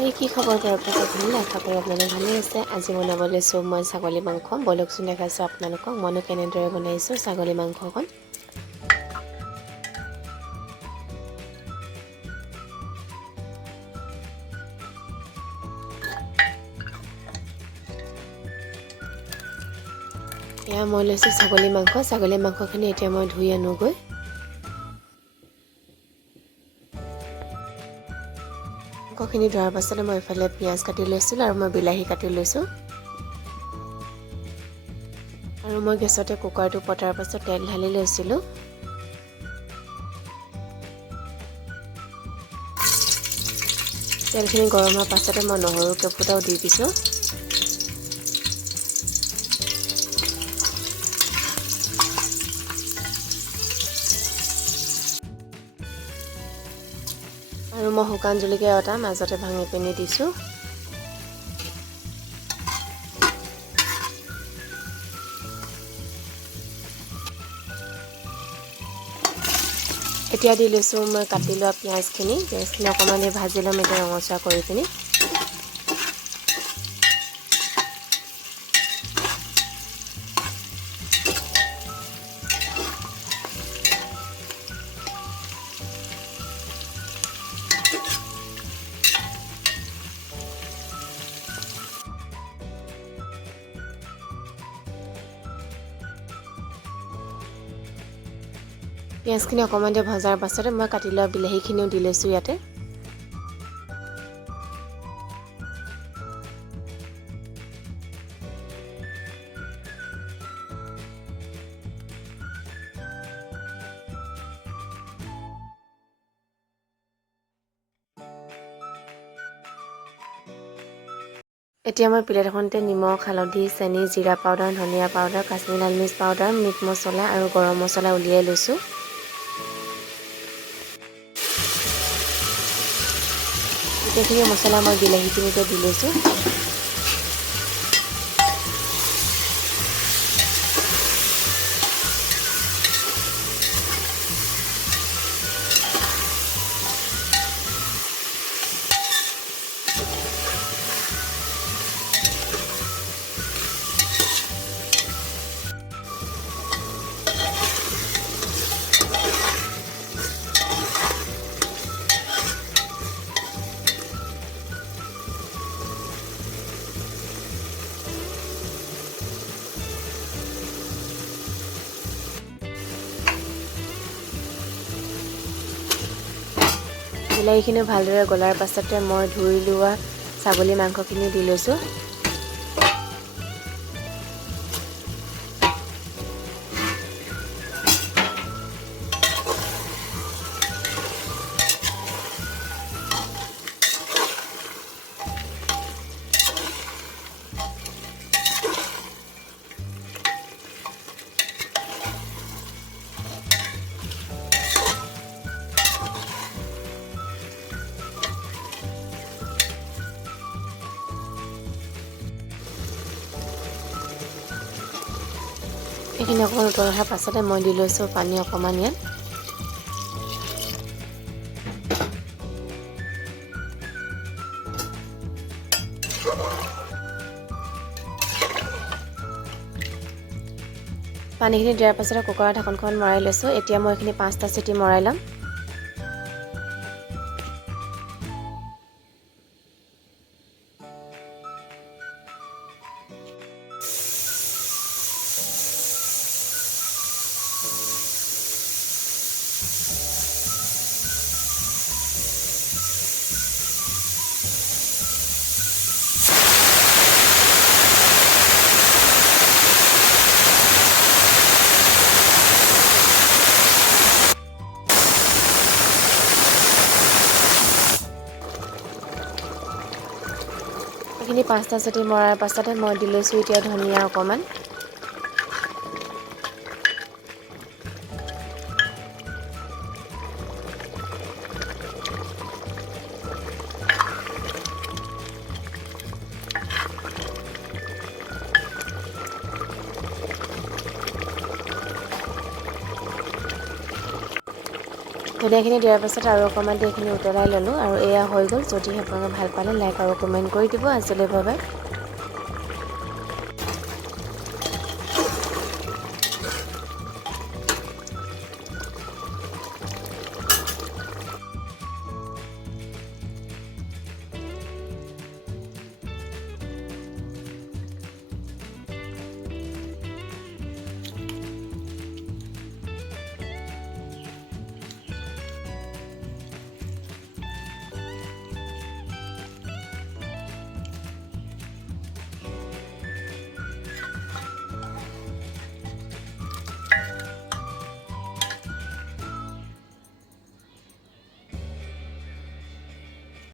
এই কি খবৰ পৰাপক্ষত ভালে আশা কৰোঁ আপোনালোক ভালেই আছে। আজি বনাব লৈছোঁ মই ছাগলী মাংস। বলকচোন দেখাইছোঁ আপোনালোকক মইনো কেনেদৰে বনাইছোঁ ছাগলী মাংসকণ। এয়া মই লৈছোঁ ছাগলী মাংসখিনি এতিয়া মই ধুই আনোগৈ। মাংসখিনি ধোৱাৰ পাছতে মই এইফালে পিঁয়াজ কাটি লৈছিলোঁ আৰু মই বিলাহী কাটি লৈছোঁ। আৰু মই গেছতে কুকাৰটো পতাৰ পাছত তেল ঢালি লৈছিলোঁ। তেলখিনি গৰম হোৱাৰ পাছতে মই নহৰু কেইফুটাও দি দিছোঁ। আৰু মই শুকান জলকীয়া এটা মাজতে ভাঙি পিনি দিছোঁ। এতিয়া দি লৈছোঁ মই কাটি লোৱা পিঁয়াজখিনি অকণমান ভাজি ল'ম এতিয়া ৰঙচুৱা কৰি পিনি। পিঁয়াজখিনি অকণমান দেৰি ভজাৰ পাছতে মই কাটি লোৱা বিলাহীখিনিও দি লৈছোঁ ইয়াতে। এতিয়া মই প্লেট এখনতে নিমখ, হালধি, চেনি, জিৰা পাউডাৰ, ধনিয়া পাউডাৰ, কাশ্মীৰী লাল মিৰ্চ পাউডাৰ, মিট মছলা আৰু গৰম মছলা উলিয়াই লৈছোঁ। গোটেইখিনি মছলা মই বিলাহীখিনিতে দি লৈছোঁ। বিলাহীখিনি ভালদৰে গলাৰ পাছতে মই ধুই লোৱা ছাগলী মাংসখিনি দি লৈছোঁ। এইখিনি অকণমান উতল অহাৰ পাছতে মই দি লৈছোঁ পানী অকণমান ইয়াত। পানীখিনি দিয়াৰ পাছতে কুকাৰৰ ঢাকনখন মৰাই লৈছোঁ। এতিয়া মই এইখিনি 5টা চিটি মৰাই ল'ম। এইখিনি 5টা চিটি মৰাৰ পাছতে মই দি লৈছোঁ এতিয়া ধনিয়া অকণমান। ধনিয়াখিনি দিয়াৰ পাছত আৰু অকণমান দি এইখিনি উতলাই ল'লোঁ আৰু এয়া হৈ গ'ল। যদি আপোনালোকে ভাল পালে লাইক আৰু কমেণ্ট কৰি দিব। আজিলৈ বাই বাই।